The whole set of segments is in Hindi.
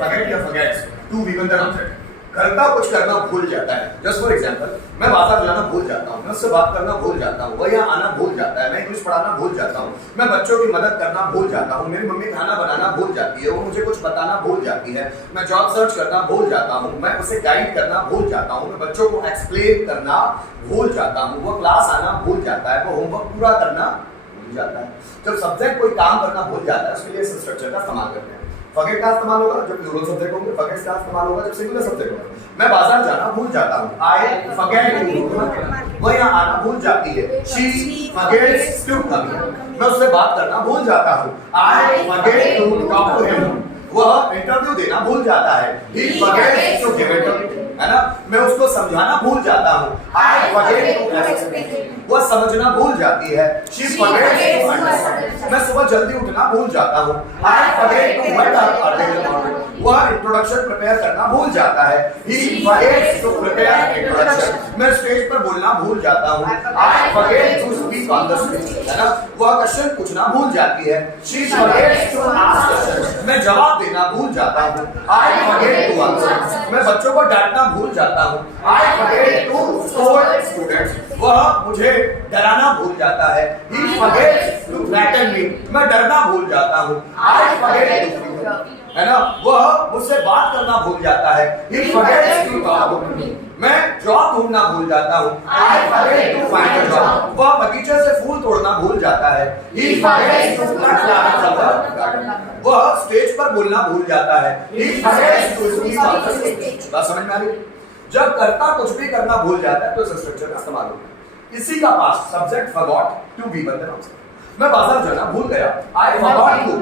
forget या forgets to be one object. करता कुछ करना भूल जाता है। जस्ट फॉर एग्जांपल, मैं बाजार जाना भूल जाता हूँ, मैं उससे बात करना भूल जाता हूँ, वह यहाँ आना भूल जाता है, मैं इंग्लिश पढ़ाना भूल जाता हूँ, मैं बच्चों की मदद करना भूल जाता हूँ, मेरी मम्मी खाना बनाना भूल जाती है, वो मुझे कुछ बताना भूल जाती है, मैं जॉब सर्च करना भूल जाता हूँ, मैं उसे गाइड करना भूल जाता हूँ, मैं बच्चों को एक्सप्लेन करना भूल जाता हूँ, वो क्लास आना भूल जाता है, वो होमवर्क पूरा करना भूल जाता है। जब सब्जेक्ट कोई काम करना भूल जाता है, उसके लिए इस स्ट्रक्चर का इस्तेमाल करते हैं। फॉरगेट का इस्तेमाल होगा जब प्लूरल सब्जेक्ट होंगे, फॉरगेट्स का इस्तेमाल होगा जब सिंगुलर सब्जेक्ट होगा। मैं बाजार जाना भूल जाता हूँ, I forget to go to market. वह यहाँ आना भूल जाती है, she forgets to come here. मैं उससे बात करना भूल जाता हूँ, I forget to talk to him. वह इंटरव्यू देना भूल जाता है, he forgets to give interview, है ना। मैं उसको समझाना भूल जाता हूँ, आई फॉरगेट टू एक्सप्लेन। वह समझना भूल जाती है, शी फॉरगेट्स टू अंडरस्टैंड। मैं सुबह जल्दी उठना भूल जाता हूँ, I forget to wake up early in the morning. वह इंट्रोडक्शन प्रिपेयर करना भूल जाता है, he forgets to prepare introduction. मैं स्टेज पर बोलना भूल जाता हूँ, I forget to speak on the stage, है ना। वह क्वेश्चन पूछना भूल जाती है, she forgets to ask question. मैं जवाब देना भूल जाता हूँ, आई फॉरगेट टू आंसर। मैं बच्चों को डांटना भूल जाता हूँ, I forget to scold students. वह मुझे डराना भूल जाता है, he forgets to threaten me. मैं डरना भूल जाता हूँ, आई फॉरगेट टू फियर, है ना। वह मुझसे बात करना भूल जाता है, he forgets to talk to me. मैं जॉब ढूंढना भूल जाता हूँ, I forget to find a job. वह बगीचे से फूल तोड़ना भूल जाता है, he forgets to pluck flowers from the garden. वह स्टेज पर बोलना भूल जाता है, he forgets to speak on the stage. बात समझ में आ गई? जब करता कुछ भी करना भूल जाता है तो इस स्ट्रक्चर का इस्तेमाल होता है। इसी का past subject forgot to be one object. मैं बाजार जाना भूल गया, I forgot to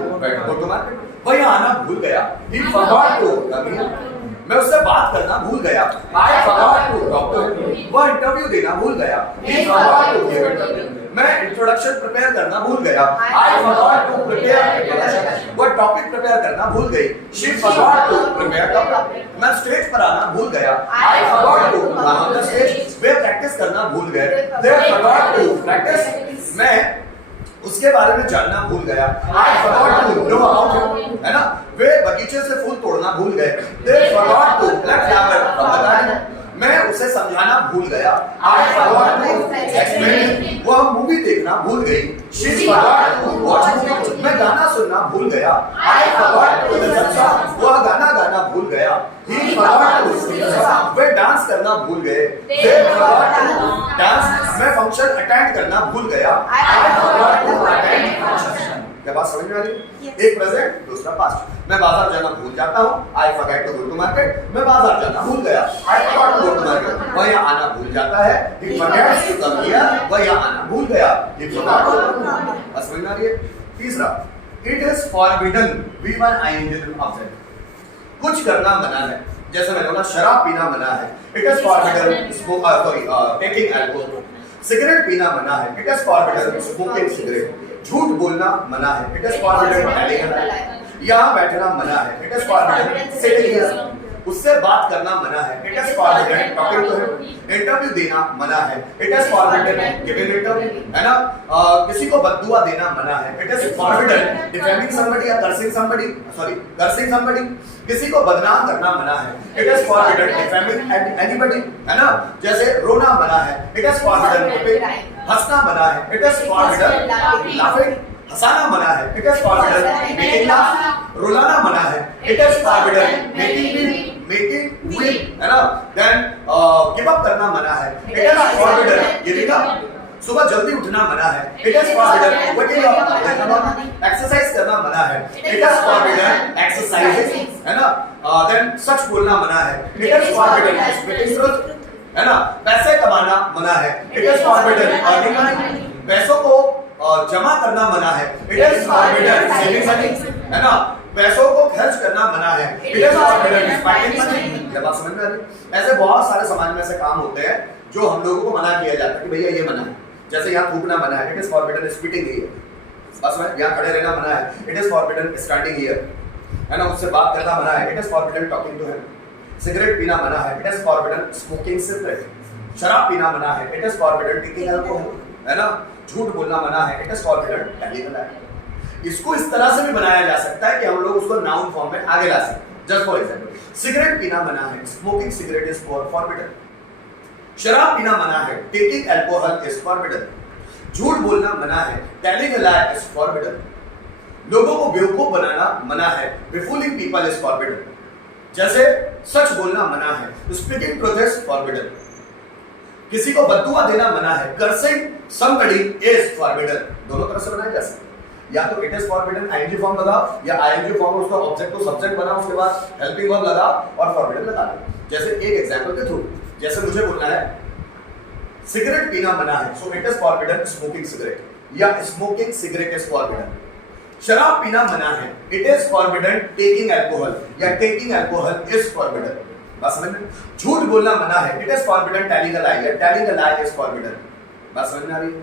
go to market. वह यहाँ आना भूल गया, he forgot to come here. मैं उससे बात करना भूल गया, I forgot to talk to him. वह इंटरव्यू देना भूल गया, he forgot to give interview. मैं इंट्रोडक्शन प्रिपेयर करना भूल गया, I forgot to prepare introduction. वह टॉपिक प्रिपेयर करना भूल गई, she forgot to prepare topic. मैं स्टेज पर आना भूल गया, I forgot to come on the stage. वे प्रैक्टिस करना भूल गए, दे फॉरगॉट टू प्रैक्टिस। मैं उसके बारे में जानना भूल गया, I forgot to know about him, है ना। वे बगीचे से फूल तोड़ना भूल गए, they forgot to pluck flower from the garden. मैं उसे समझाना भूल गया, आई फॉरगॉट टू एक्सप्लेन। वह मूवी देखना भूल गई, she forgot to watch movie. मैं गाना सुनना भूल गया, I forgot to listen song. वह गाना गाना भूल गया, he forgot to sing song. वे डांस करना भूल गए, दे फॉरगॉट टू डांस। मैं फंक्शन अटेंड करना भूल गया, I forgot to attend function. क्या बात समझ में आ रही? एक प्रेजेंट, दूसरा पास्ट। मैं बाजार जाना भूल जाता हूँ, I forgot to go to market. मैं बाजार जाना भूल गया, I forgot to go to market. वह यहाँ आना भूल जाता है, he forgets to come here. वह यहाँ आना भूल गया, ही फॉरगॉट टू। बात समझ में आ रही है? तीसरा, it is forbidden V1 object. कुछ करना मना है, जैसे मैंने बोला शराब पीना मना है, it is forbidden taking alcohol. Cigarette पीना मना है, it is forbidden smoking cigarette. झूठ बोलना मना है, it is forbidden telling a lie. यहाँ बैठना मना है, it is forbidden sitting here. उससे बात करना मना है, it is forbidden talking to him. Interview देना मना है, it is forbidden giving interview, है ना। किसी को बददुआ देना मना है, it is forbidden defaming somebody या cursing somebody, sorry cursing somebody. किसी को बदनाम करना मना है, it is forbidden defaming anybody, है ना। जैसे रोना मना है, इट इज फॉरबिडन वीपिंग। हंसना मना है, इट इज फॉरबिडन लाफिंग। हंसाना मना है, it is forbidden making laugh. रुलाना मना है, it is forbidden making weep, है ना। देन गिव अप करना मना है, it is forbidden giving up. सुबह जल्दी उठना मना है, it is forbidden waking up. Exercise करना मना है, इट इज फॉरबिडन एक्सरसाइजिंग, है ना। देन सच बोलना मना है, it is forbidden speaking truth, है ना। पैसे कमाना मना है, it is forbidden earning money. पैसों को जमा करना मना है, it is forbidden saving money, है ना। पैसों को खर्च करना मना है, it is forbidden spending money. क्या बात समझ में आ रही? ऐसे बहुत सारे समाज में ऐसे काम होते हैं जो हम लोगों को मना किया जाता है कि भैया ये मना है। जैसे यहाँ थूकना मना है, it is forbidden spitting here. Bus में यहाँ खड़े रहना मना है, it is forbidden standing here, है ना। उससे बात करना मना है, it is forbidden talking to him. Cigarette पीना मना है, it is forbidden smoking cigarette. शराब पीना मना है, it is forbidden taking alcohol, है ना। झूठ बोलना मना है, it is forbidden telling a lie. इसको इस तरह से भी बनाया जा सकता है कि हम लोग उसको नाउन फॉर्म में आगे ला सकते हैं। जस्ट फॉर एग्जांपल, सिगरेट पीना मना है, स्मोकिंग सिगरेट इज फॉरबिडन। शराब पीना मना है, टेकिंग अल्कोहल इज फॉरबिडन। झूठ बोलना मना है, telling a lie is forbidden. लोगों को बेवकूफ बनाना मना है, बिफूलिंग पीपल इज फॉरबिडन। जैसे सच बोलना मना है, स्पीकिंग ट्रूथ इज फॉरबिडन। किसी को बद्दुआ देना मना है, कर्सिंग समबडी इज फॉरबिडन। दोनों तरह से बनाया जा सकता है, या तो it is forbidden ING form लगा, या आईएनजी फॉर्म उसका ऑब्जेक्ट को सब्जेक्ट बना, उसके बाद हेल्पिंग वर्ब लगा और फॉरबिडन लगा दो। जैसे एक एग्जांपल के थ्रू, जैसे मुझे बोलना है सिगरेट पीना मना है, so it is forbidden smoking cigarette, या स्मोकिंग सिगरेट इज फॉरबिडन। शराब पीना मना है, it is forbidden taking alcohol, या टेकिंग अल्कोहल इज फॉरबिडन। बात समझ में? झूठ बोलना मना है, it is forbidden telling a lie, या telling a lie is forbidden. बात समझ में आ रही है?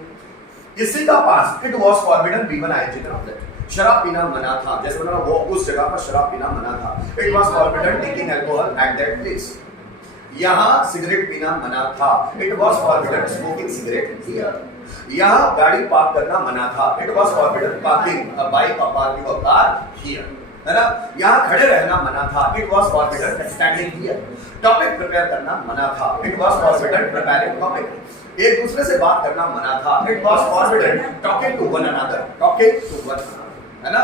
इसी का पास इट वाज फॉरबिडन बी1 आईएनजी का ऑब्जेक्ट। शराब पीना मना था, जैसे बोला वो उस जगह पर शराब पीना मना था, it was forbidden taking alcohol at that place. यहां सिगरेट पीना मना था, it was forbidden smoking cigarette here. यहां गाड़ी पार्क करना मना था, it was forbidden parking a bike और पार्किंग अ कार हियर, है ना? यहां खड़े रहना मना था, it was forbidden standing here. Topic prepare करना मना था, it was forbidden preparing topic. एक दूसरे से बात करना मना था, it was forbidden talking to one another, talking to one another, है ना?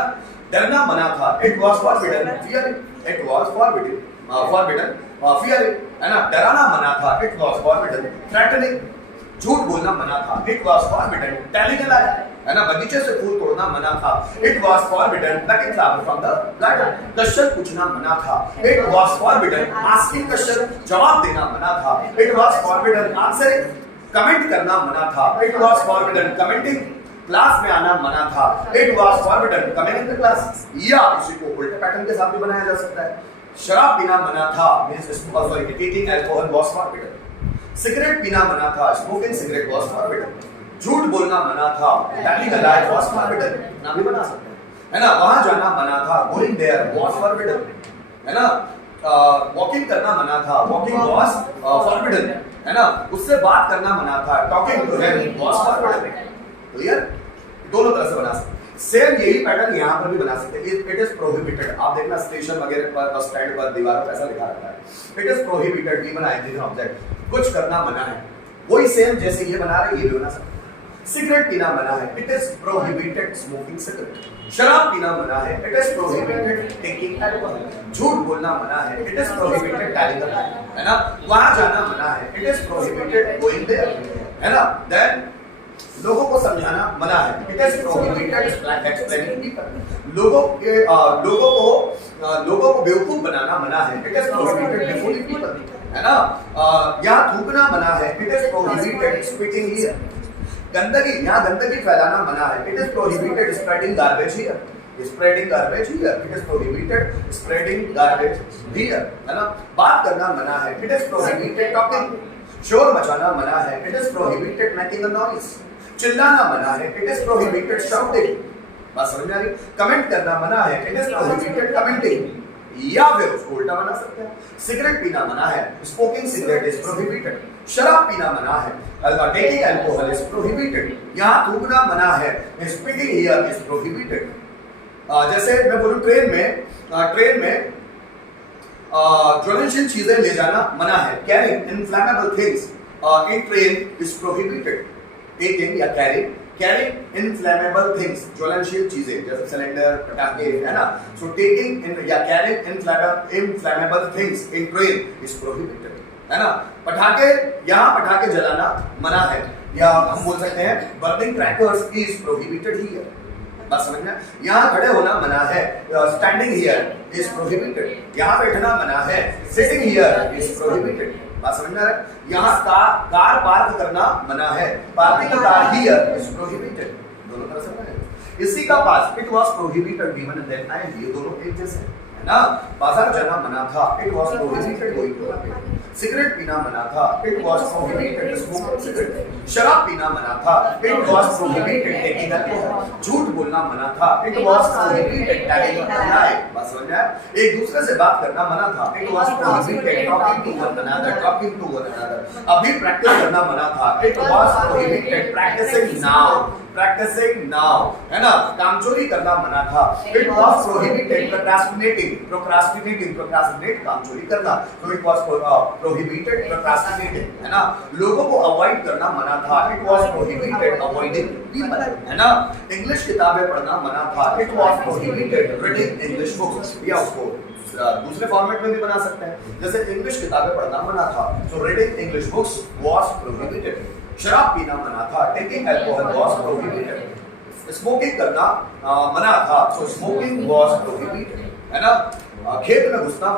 डरना मना था, it was forbidden fearing, it was forbidden fearing, है ना? डराना मना था, इट वाज फॉरबिडन थ्रेटनिंग। झूठ बोलना मना था, it was forbidden telling a lie, है ना? बगीचे से फूल तोड़ना मना था, it was forbidden plucking flower from the garden. Question पूछना मना था, it was forbidden asking question, जवाब देना मना था, it was forbidden answering. Comment करना मना था, it was forbidden commenting. Class में आना मना था, it was forbidden coming in the class. या इसी को उल्टे पैटर्न के साथ भी बनाया जा सकता है। शराब पीना मना था, means sorry taking alcohol was forbidden. Cigarette पीना मना था, स्मोकिंग सिगरेट वाज फॉरबिडन। झूठ बोलना मना था, telling a lie was forbidden. ना भी बना सकते हैं, है ना? वहां जाना मना था, गोइंग देयर वाज फॉरबिडन, है ना? वॉकिंग करना मना था, वॉकिंग वाज फॉरबिडन, है ना? उससे बात करना मना था, talking to him was forbidden. Clear? दोनों तरह से बना सकते हैं। सेम यही पैटर्न यहाँ पर भी बना सकते हैं। इट इज प्रोहिबिटेड, आप देखना स्टेशन वगैरह पर, बस स्टैंड पर, दीवारों पर ऐसा लिखा रहता है, इट इज प्रोहिबिटेड बी1 आईएनजी ऑब्जेक्ट। कुछ करना मना है, वही सेम जैसे ये बना रहे ये भी बना सकते हैं। सिगरेट पीना मना है, it is prohibited smoking cigarette. शराब पीना मना है, it is prohibited taking alcohol. झूठ बोलना मना है, it is prohibited telling a lie, है ना? वहां जाना मना है, it is prohibited going there, है ना? देन लोगों को समझाना मना है, it is prohibited explaining people. लोगों को बेवकूफ बनाना मना है, it is prohibited befooling people, है ना? यहाँ थूकना मना है, it is prohibited spitting here. गंदगी, यहाँ गंदगी फैलाना मना है, it is prohibited spreading garbage here. Spreading garbage here, it is prohibited spreading garbage here, है ना? बात करना मना है, इट इज प्रोहिबिटेड टॉकिंग। शोर मचाना मना है, it is prohibited making a noise. चिल्लाना मना है, इट इज प्रोहिबिटेड शाउटिंग। बात समझ में आ रही? कमेंट करना मना है, इट इज प्रोहिबिटेड कमेंटिंग। या फिर उसको उल्टा बना सकते हैं, सिगरेट पीना मना है, स्मोकिंग सिगरेट इज प्रोहिबिटेड। शराब पीना मना है, टेकिंग अल्कोहल इज प्रोहिबिटेड। यहाँ थूकना मना है, स्पीकिंग हियर इज प्रोहिबिटेड। जैसे मैं बोलूं ट्रेन में ज्वलनशील चीजें ले जाना मना है, carrying inflammable things in train is prohibited. Taking या कैरिंग इनफ्लेमेबल थिंग्स, ज्वलनशील चीजें जैसे सिलेंडर, पटाखे, है ना? सो टेकिंग या carrying inflammable things in train is prohibited, है ना? यहाँ पटाखे जलाना मना है, या हम बोल सकते हैं burning crackers is prohibited here. बात समझ में? यहाँ खड़े होना मना है, स्टैंडिंग हियर इज प्रोहिबिटेड। यहाँ बैठना मना है, सिटिंग हियर इज प्रोहिबिटेड। बात समझ में आ रहा है? यहाँ कार पार्क करना मना है, parking a car here is prohibited. दोनों तरह से बने। इसी का पास इट वाज प्रोहिबिटेड बी1 एंड देन आईएनजी, ये दोनों एक जैसे हैं, है ना? बाजार जाना मना था, it was prohibited going to market. Cigarette पीना मना था, it was prohibited smoking cigarette. शराब पीना मना था, it was prohibited taking alcohol. झूठ बोलना मना था, it was prohibited telling a lie. बस समझ में आया? एक दूसरे से बात करना मना था, it was prohibited talking to one another. अभी प्रैक्टिस करना मना था, it was prohibited practicing now. Practicing now, है ना, कामचोरी करना मना था। इट वाज प्रोहिबिटेड प्रोक्रास्टिनेट कामचोरी करना, तो इट वाज प्रोहिबिटेड प्रोक्रास्टिनेटिंग, है ना। लोगों को अवॉइड करना मना था, it was prohibited avoiding people, है ना। इंग्लिश किताबें पढ़ना मना था, it was prohibited reading English books. या उसको दूसरे फॉर्मेट में भी बना सकते हैं, जैसे इंग्लिश किताबें पढ़ना मना था, तो reading English books was prohibited. शराब पीना मना था, taking alcohol was prohibited. Smoking करना मना था, तो स्मोकिंग वाज प्रोहिबिटेड, है ना। खेत में घुसना